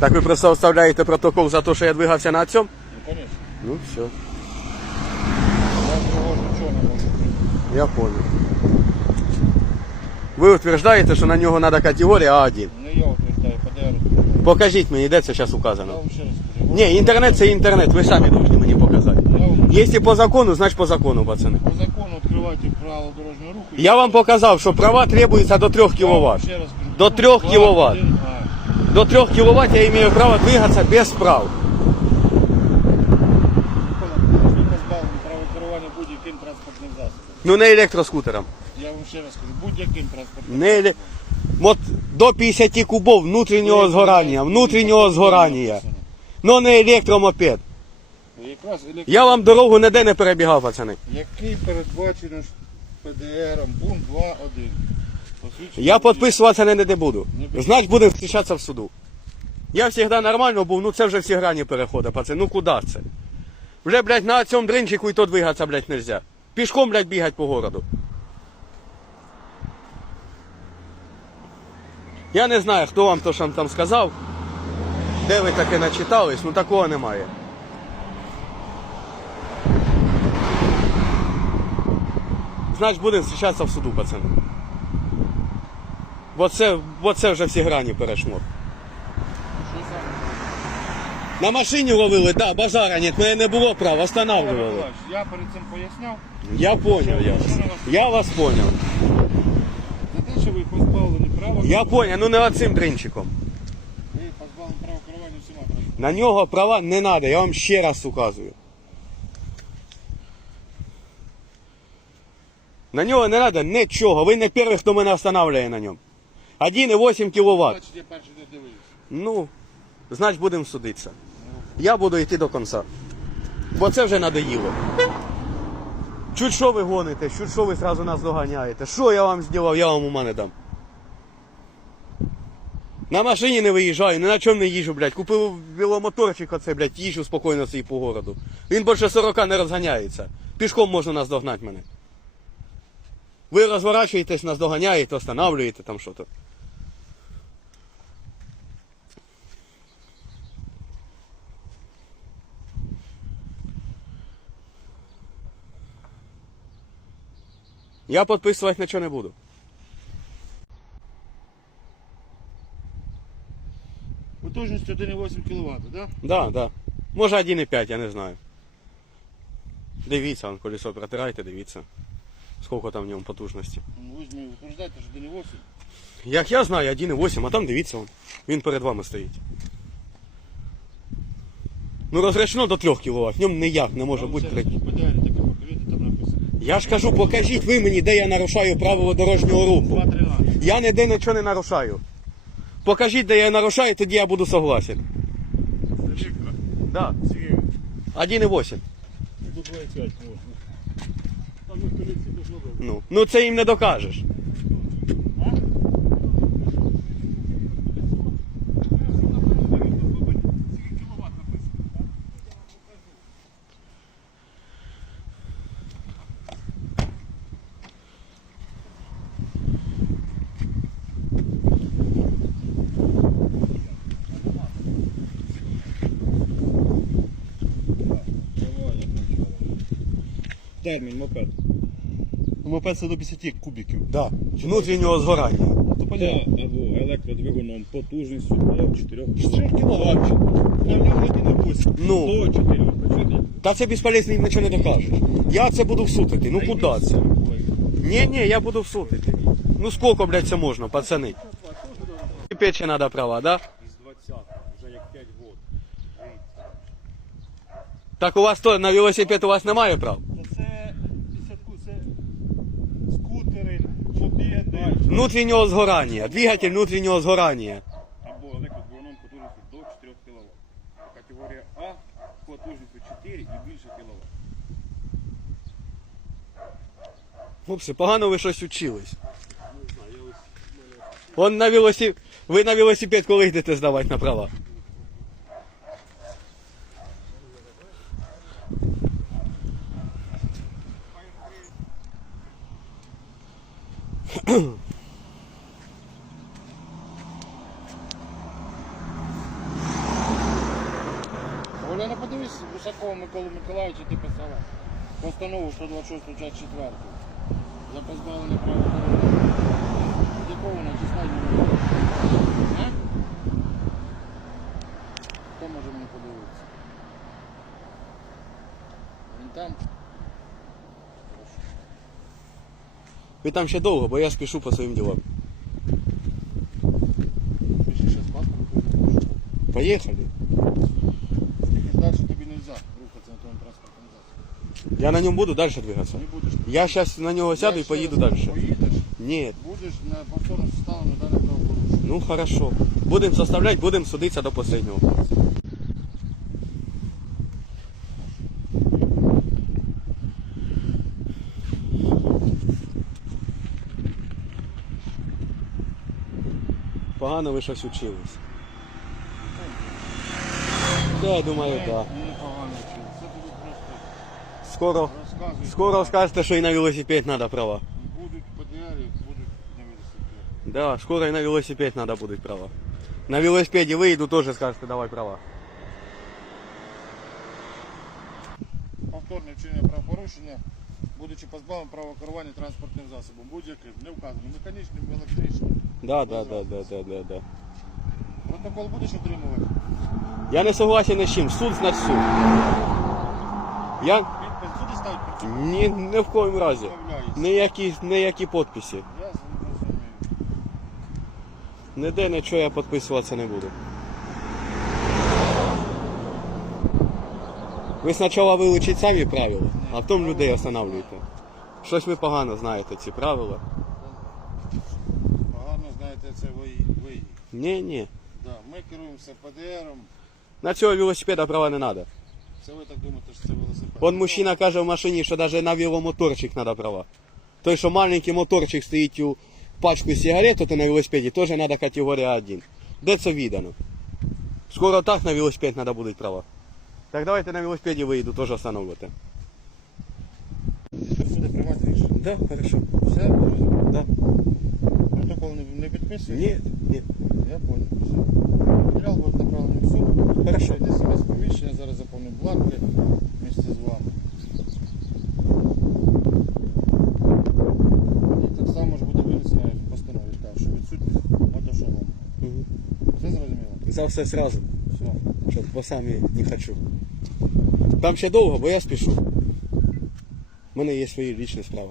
Так ви просто оставляєте протокол за те, що я двигався на цьому? Ну, конечно. Ну, все, Я другого нічого не можу. я понял. Ви утверждаєте, що на нього треба категорія А1. Не я утверждаю, ПДР. Покажіть мені, де це зараз Я указано. вам ще раз скажу. Ні, інтернет це інтернет, ви самі повинні мені показати. Я вам Якщо по закону, значить по закону, пацани. по закону відкривайте правила дорожнього руху. Я вам показав, що права требуються до 3 Я вам кВт. ще раз кажу. До 3 два, кіловат. один, А. До 3 кВт я маю право двигатися без прав. Будь-яким транспортним засобом. Ну не електроскутером. Я вам ще раз кажу, будь-яким транспортним Не еле- От до 50 кубов внутрішнього згорання, внутрішнього згорання. Ну не електромопед. Якраз електро- Я вам дорогу ніде не перебігав, пацани. Який передбачено ПДРом пункт 2.1. Я підписуватися не, не буду. Значить будемо зустрічатися в суду. Я завжди нормально був, ну це вже всі грані переходить, пацани. Ну куди це? Вже, блядь, на цьому дринчику і то двигатися, блядь, нельзя. Пішком, блядь, бігати по городу. Я не знаю, хто вам то що там сказав. Де ви таке начитались, ну такого немає. Значить будемо зустрічатися в суду, пацани. Бо це, бо це вже всі грані перешмот. На машині ловили, да, базара нет, мене не було права, останавливали. Я перед цим поясняв. Я понял, я вас. Я вас понял. За те, що ви позбавлені права. Я понял, ну не оцим дринчиком. Ви позбавлені права керування всіма права. На нього права не треба, я вам ще раз указую. На нього не треба нічого. Ви не перший, хто мене встановлює на ньому. 1,8 кВт. Значить, я перший не дивився. Ну, значить будемо судитися. Я буду йти до кінця. Бо це вже надоїло. Чуть що ви гоните, чуть що ви зразу нас доганяєте. Що я вам зробив, я вам ума не дам. На машині не виїжджаю, ні на чому не їжджу, блядь. Купив веломоторчик оце, блядь, їжджу спокійно собі по городу. Він більше 40 не розганяється. Пішком можна нас догнати мене. Ви розворачуєтесь, нас доганяєте, останавлюєте там що-то. Я підписувати нічого не буду. Потужність 1,8 кВт, да? Да, да. Може 1,5, я не знаю. Дивіться, он колесо протирайте, дивіться. Скільки там в ньому потужності. Ну, Ви ж мені утверждаєте, що 1,8. Як я знаю, 1,8, а там дивіться он. Він перед вами стоїть. Ну розречено до 3 кВт, в ньому ніяк не може бути ще 3. в ПДРі таке покажіть, там написано. Я ж кажу, покажіть ви мені, де я нарушаю правила дорожнього руху. 2,13. Я ніде нічого не нарушаю. Покажіть, де я нарушаю, тоді я буду согласен. Да. 1,8. До 25 можна. Там на колесі должно бути. Ну, ну це їм не докажеш. Термін мопед. Мопед це до 50 кубиків. Да. Внутрішнього згорання. То понятно. або електродвигуном потужністю до 4 4 кВт. На нього 1,8. Ну, до 4 Чуєте? та це безполезно їм нічого не докажеш. Я це буду всутити. Ну куди це? Ні, ні, я буду всутити. Ну скільки, блядь, це можна, пацани? Пече треба права, да? Із 20 вже як 5 років. Так у вас то на велосипед у вас немає прав? Мопеди. Внутрішнього згорання. Двигатель внутрішнього згорання. Або електродвигуном потужністю до 4 кВт. Категорія А потужністю 4 і більше кВт. Хлопці, погано ви щось учились. Он на велосипед. Ви на велосипед коли йдете здавати на права? Оля, ну подивись, Гусакова Миколу Миколаївича ти писала постанову 126 4 за позбавлення права. Ви там ще довго, бо я спішу по своїм ділам. Пиши ще з паспорту. Поїхали. Тільки далі тобі не можна рухатися на тому транспортному засобі. Я на ньому буду далі двигатися. Не будеш. Я зараз на нього сяду і Якщо поїду далі. Поїдеш, Ні, будеш на повторно составлено дане правопорушення. ну хорошо. Будемо составляти, будемо судитися до останнього. Погано ви щось учились. Да, я думаю, так. Да. Непогано вчив. Це тобі просто Скоро, розказують. скоро скажете, що і на велосипед треба права. Будуть ПДР, будуть на велосипеді. Да, скоро и на велосипед надо будет права. На велосипеде выйду, тоже скажете, давай права. Повторне вчинення правопорушення, будучи позбавленим права керування транспортним засобом, будь-яким, не вказаним, механічним, електричним. Да, да, да, да, да, да, да. Протокол будеш отримувати? Я не согласен ні з чим, суд знать суд. Я Підпис ставити протокол? ні, ні в коїм разі. Ніякі, ніякі підписи. Я зрозумів. Ніде нічого я підписуватися не буду. Ви спочатку вивчіть самі правила, а потім людей встановлюєте. Щось ви погано знаєте ці правила. Погано знаєте, це ви. ви. Ні, ні. Да, ми керуємося ПДРом. На цього велосипеда права не треба. Це ви так думаєте, що це велосипед. Он мужчина каже в машині, що навіть на веломоторчик треба права. Той, що маленький моторчик стоїть у пачку сигарет, то на велосипеді, теж треба категорія 1. Де це віддано? Скоро так на велосипед треба буде права. Так давайте на велосипеді виїду, теж встановлювати. Буде приймати рішення. Да, хорошо. Все. Да. Протокол не, не підписує? Ні, ні. Я понял. Все. Матеріал буде направлений в суд. Хорошо. Йде смс-повіщення, зараз заповню бланки місце з вами. І так само ж буде винесено в постанові, так, що відсутність мотошолому. Мгм. Все зрозуміло? За все сразу, Все. щоб по самі не хочу. Там ще довго, бо я спішу. У мене є свої лічні справи.